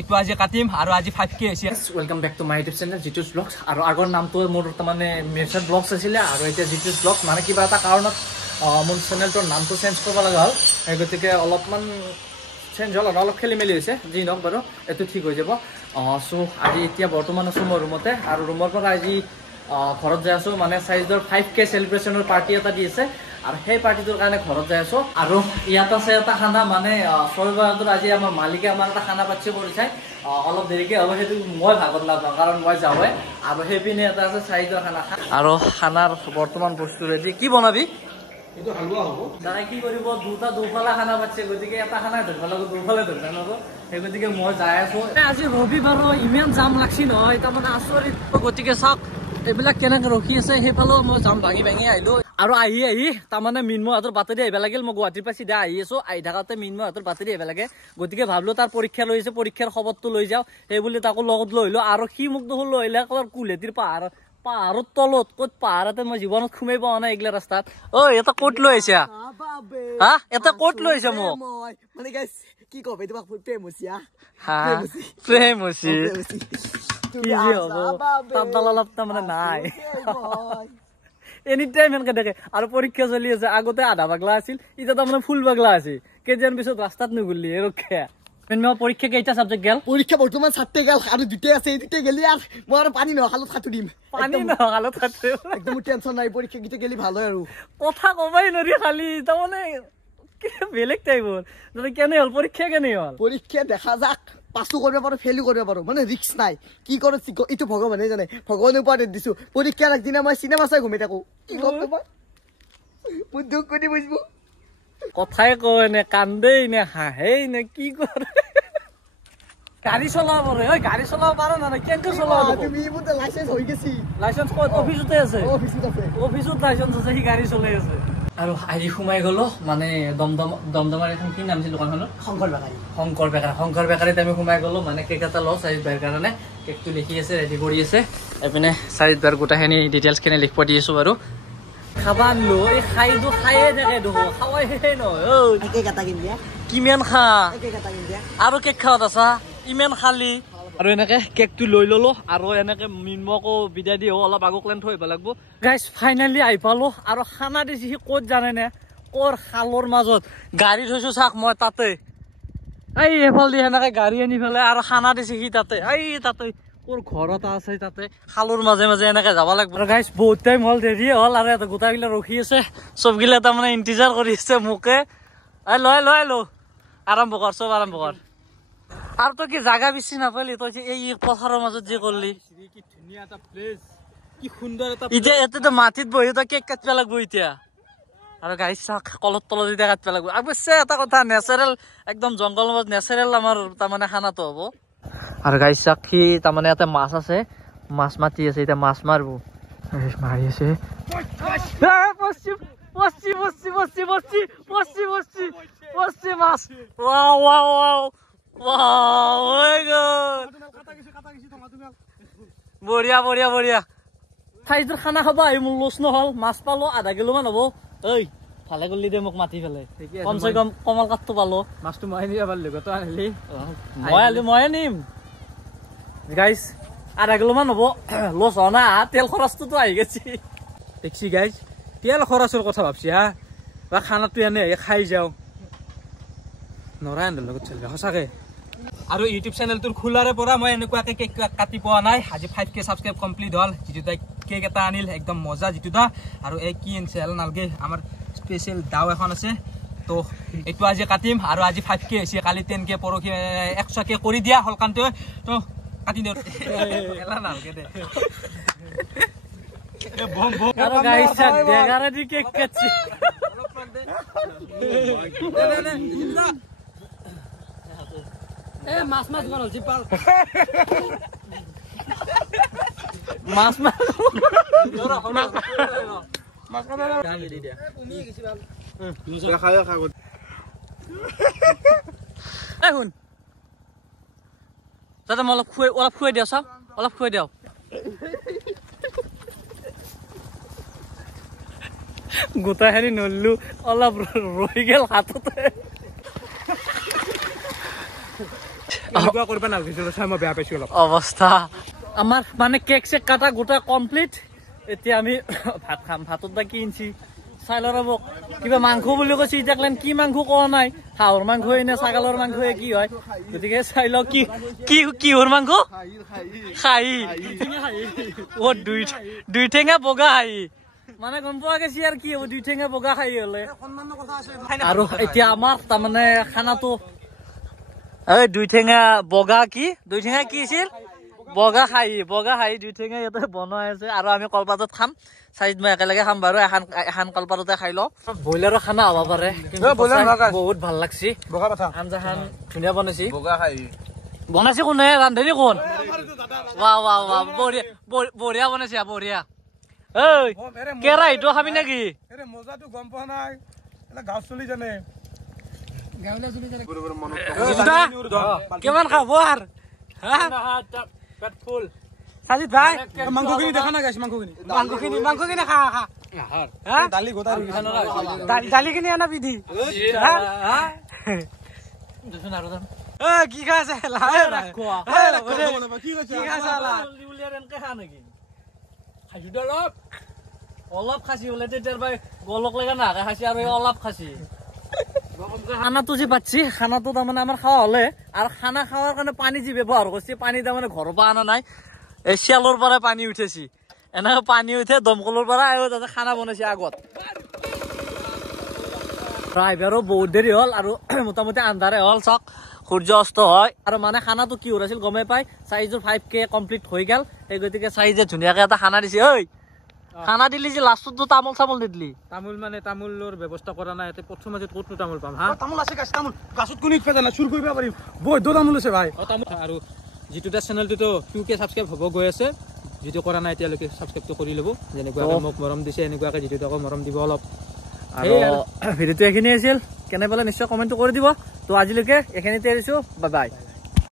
এইটো আজি কাটিম আৰু আজি 5K আছে। Welcome back to my YouTube channel Jitu's vlogs. আৰু আগৰ নামটো মোৰ মানে মেছাৰ ব্লগস আছিল আৰু এতিয়া জিতুস ব্লগস মানে কিবা এটা কাৰণত মোৰ চেনেলটোৰ নামটো চেঞ্জ কৰিব লগা হ'ল। গতিকে অলপমান চেঞ্জ হ'ল আৰু অলপ খেলি মেলি হৈছে, যি নহওক বাৰু এইটো ঠিক হৈ যাব। চ' আজি এতিয়া বৰ্তমান আছোঁ মই ৰুমতে আৰু ৰুমৰ পৰা আজি ঘৰত যাই আছোঁ। মানে চাইজৰ 5K চেলিব্ৰেশ্যনৰ পাৰ্টি এটা দি আছে আৰু সেই পাৰ্টিটোৰ কাৰণে ঘৰত যাই আছোঁ। আৰু ইয়াত আছে এটা খানা, মানে 6 বজাত আজি আমাৰ মালিকে আমাৰ এটা খানা পাতিছে কৰি চাই অলপ দেৰিকৈ হ'ব। সেইটো মই ভাগত নাপাওঁ কাৰণ মই যাওঁৱে। আৰু সেইপিনে এটা আছে চাইজৰ খানা আৰু খানাৰ বৰ্তমান বস্তু ৰেডি। কি বনাবি? এইটো হালুৱা হ'ব। তাই কি কৰিব, দুফালা খানা পাতিছে, গতিকে এটা খানা ধৰিব লাগিব, দুফালে ধৰিব লাগিব। সেই গতিকে মই যাই আছোঁ। আজি ৰবিবাৰ ইমান জাম লাগছি নহয়, তাৰমানে আচৰিত। গতিকে চাওক এইবিলাক কেনেকে ৰখি আছে, সেইফালেও মই যাম ভাঙি আহিলো। আৰু আহি তাৰমানে মিন্ময়হঁতৰ বাতৰি আহিব লাগিল। মই গুৱাহাটীৰ পৰা চিধা আহি আছো। আহি থাকোঁতে মিন্ময়হঁতৰ বাতৰি আহিব লাগে, গতিকে ভাবিলো তাৰ পৰীক্ষা লৈ আছে, পৰীক্ষাৰ খবৰটো লৈ যাওঁ। সেই বুলি তাকো লগত লৈ আহিলো। আৰু সি মোক দেখোন লৈ আহিলে কুলহেতিৰ পাহাৰৰ তলত। ক'ত পাহাৰতে মই জীৱনত সোমাই পোৱা নাই এইগিলা ৰাস্তাত। ঐ এটা ক'ত লৈ আহিছা? হা এটা ক'ত লৈ আহিছা? মোক মানে গাইছ কি কব, তোমাক প্ৰেম হৈছে। প্ৰেম হৈছে কি হ'ব, তাপডাল অলপ তাৰমানে নাই। এনি টাইম এনেকে দেখে। আৰু পৰীক্ষা চলি আছে, আগতে আধা পাগলা আছিল, এতিয়া তাৰমানে ফুল পাগলা আছে। কেইদিন পিছত ৰাস্তাত নুঘুৰলি ৰক্ষা। পৰীক্ষা কেইটা সাবজেক্ট গেল? পৰীক্ষা বৰ্তমান 7টে গেল আৰু 2টে আছে। এই 2টে গেলি আৰু মই আৰু পানী নহালত সাঁতুৰিম। পানী নহালত সাঁতুৰিম, একদম টেনচন নাই। পৰীক্ষা কেইটা গেলি ভাল হয়। আৰু কথা কবাই নৰি খালি তাৰমানে বেলেগ টাইপৰ। কেনে হ'ল পৰীক্ষা? কেনে হ'ল পৰীক্ষা? দেখা যাক, পাছো কৰিব পাৰো, ফেইলো কৰিব পাৰো, মানে ৰিক্স নাই। কি কৰো এইটো ভগৱানে জানে। ভগৱানৰ ওপৰত দিছো। পৰীক্ষাৰ আগদিনা মই চিনেমা চাই ঘুমাই থাকো। কি কম তোমাক, মোৰ দুখ কৰি বুজিব। কথাই কয় নে, কান্দেই নে, হাঁহেই নে, কি কৰে? গাড়ী চলাব পাৰে। ঐ গাড়ী চলাব পাৰো না? কেনেকে চলাব তুমি? মোৰ লাইসেন্স হৈ গেছি। লাইসেন্স ক'ত? অফিসতে আছে। অফিসত লাইসেন্স আছে, সি গাড়ী চলাই আছে। আৰু আহি সোমাই গলো মানে দমদমাৰ এখন কি নাম আছিল দোকানখনৰ? শংকৰ বেকাৰীত আমি সোমাই গলো। মানে কেক এটা লওঁ চাৰিত বাৰ কাৰণে। কেকটো লিখি আছে, ৰেডি কৰি আছে। এইপিনে চাৰিত বাৰ গোটেইখিনি ডিটেইলছখিনি লিখিব দি আছো বাৰু। খাবা আনলো, এই খাইটো খায়ে থাকে দেখোন, খাৱাই শেষেই নহয়। কিমান খা আৰু কেক খাওয়াত আছা? ইমান খালি। আৰু এনেকে কেকটো লৈ ললো আৰু এনেকে মিন্ময়কো বিদায় দি অলপ আগক লেন থৈ আহিব লাগিব। গাইজ ফাইনেলি আহি পালো। আৰু খানা দিছে সি ক'ত জানে নে? ক'ৰ খালৰ মাজত গাড়ী থৈছো চাক মই তাতে। এই এফাল দি সেনেকে গাড়ী আনি পেলাই আৰু খানা দিছে সি তাতে। এই তাতে ক'ৰ ঘৰ এটা আছে, তাতে খালৰ মাজে মাজে এনেকে যাব লাগিব। গাইজ বহুত টাইম হ'ল, দেৰি হ'ল। আৰু এটা গোটাইগিলা ৰখি আছে, চবগিলা তাৰমানে ইন্তজাৰ কৰি আছে মোকে। লৈ আৰম্ভ কৰ, চব আৰম্ভ কৰ। আৰু তই কি জাগা বেছি নাপালি? তই এই পথাৰৰ মাজত যে কৰলি, কি ধুনীয়া এটা প্লেচ, কি সুন্দৰ এটা। এতিয়া ইয়াতে মাটিত বহি তই কেক কাটিব লাগিব এতিয়া। আৰু গাড়ী চাক কলত তলত এতিয়া কাটিব লাগিব। অৱশ্যে এটা কথা, নেচাৰেল একদম জংঘলৰ মাজত নেচাৰেল আমাৰ তাৰমানে খানাটো হ'ব। আৰু গাড়ী চাক সি তাৰমানে ইয়াতে মাছ আছে, মাছ মাতি আছে। এতিয়া মাছ মাৰিব, মাৰি আছে। বঢ়িয়া বঢ়িয়া বঢ়িয়া। চাইজৰ খানা খাবা আহি মোৰ লচ নহল। মাছ পালো 1/2 কিলো মান হ'ব। ঐ ভালে কৰিলি দে মোক মাতি পেলাই। কমচে কম কমল কাঠটো পালো। মাছটো মই নিব পাৰিলো, তই আনিলি। মই নিম। গাইজ 1/2 কিলো মান হ'ব। লচ হোৱা নাই, তেল খৰচটোতো আহি গেছি। দেখছি গাইজ, তেল খৰচৰ কথা ভাবছি হা, বা খানাটো এনে খাই যাওঁ নৰা এনে লগত চলিব সঁচাকে। আৰু ইউটিউব চেনেলটোৰ খোলাৰে পৰা মই এনেকুৱাকে কেক কাটি পোৱা নাই। আজি 5K ছাবস্ক্ৰাইব কমপ্লিট হ'ল। যিটো তাই কেক এটা আনিল, একদম মজা যিটো দা। আৰু এই কি আনিছে নালগে, আমাৰ স্পেচিয়েল দাও এখন আছে। তো এইটো আজি কাটিম। আৰু আজি 5K হৈছে, কালি 10K, পৰহি 100K কৰি দিয়া হল কানটো। তো কাটি দিওঁ নালগে দে। আৰু গাইছ ডেগাৰেদি কেক কাটছি। মাছ গল জিপাল মাছ শুন তাতে মই অলপ খুৱাই দিওঁ, চাওক অলপ খুৱাই দিওঁ। গোটাখিনি নললো, অলপ ৰৈ গেল হাততে। এনেকুৱা কৰিব নালাগিছিল চাই মই বেয়া পাইছো অলপ অৱস্থা আমাৰ মানে কেক চেক কাটা গোটা কমপ্লিট এতিয়া আমি ভাত খাম ভাতত বা কি ইঞ্চি চাই ল ৰ'ব কিবা মাংস বুলি কৈছে এতিয়া কি মাংস কোৱা নাই হাঁহৰ মাংস নে ছাগলৰ মাংস কি হয় গতিকে চাই ল কি কি কিহৰ মাংস খাই অ দুই ঠেঙা বগা খাই মানে গম পোৱা গৈছে আৰু কি হ'ব দুই ঠেঙা বগা খাই হলে আৰু এতিয়া আমাৰ তাৰমানে খানাটো এই দুই ঠেঙা বগা কি দুই ঠেঙা কি আছিল বগা খাই দুই ঠেঙা ইয়াতে বনাই আছে আৰু আমি কলপাতত খাম চাইড মই একেলগে খাম বাৰু এখন কলপাততে খাই লওঁ ব্ৰইলাৰৰ খানা হ'ব পাৰে বহুত ভাল লাগছি আঞ্জাখন ধুনীয়া বনাইছি বনাইছে কোনে ৰান্ধনি কোন ৱাহ ৱাহ ৱাহ বঢ়িয়া বনাইছে বঢ়িয়া ঐ কেৰাহীটো খাবি নেকি মজাটো গম পোৱা নাই গাঁও চলি জানে কিমান খাব আৰু সাজিদ ভাই মাংসখিনি দেখা না গাইছ মাংসখিনি খা দালি গোটা দালিখিনি আনা বিধি কি খাইছে অলপ খাসি বোলে তেতিয়াৰ পৰা গলক লগা নাকে খাইছে আৰু অলপ খাসি খানাটো যে পাচ্ছি খানাটো তাৰমানে আমাৰ খাওয়া হলে আৰু খানা খাওয়াৰ কাৰণে পানী যে ব্যৱহাৰ কৰিছে পানী তাৰমানে ঘৰৰ পৰা আনা নাই এই শিয়ালৰ পৰা পানী উঠেছি এনেকে পানী উঠে দমকলৰ পৰা আৰু তাতে খানা বনাইছে আগত প্ৰায় বাৰু বহুত দেৰি হ'ল আৰু মোটামুটি আন্ধাৰে হ'ল চাওক সূৰ্য অস্ত হয় আৰু মানে খানাটো কি হৈছিল গমে পাই সাইজৰ 5K কমপ্লিট হৈ গেল এই গতিকে সাইজে ধুনীয়াকে এটা খানা দিছে ঐ খানা দিলি যে লাষ্টত তো তামোল চামোল দিলি তামোল মানে তামোলৰ ব্যৱস্থা কৰা নাই এতে প্ৰথম মাজত ক'ত তামোল পাম হা তামোল আছে গাছ তামোল গাছত কোনি ফে জানা চুৰ কৰিব পাৰিম বহুত তামোল আছে ভাই তামোল আৰু যেটো চেনেলটো 2K সাবস্ক্ৰাইব হ'ব গৈ আছে যেটো কৰা নাই এতিয়ালৈকে সাবস্ক্ৰাইবটো কৰি লব যেনেকুৱাকে মোক মৰম দিছে এনেকুৱাকে যেটোকে মৰম দিব অলপ আৰু ভিডিওটো এখিনি আছিল কেনে পালে নিশ্চয় কমেন্টটো কৰি দিব তো আজিলৈকে এখিনিতে এৰিছো বাই বাই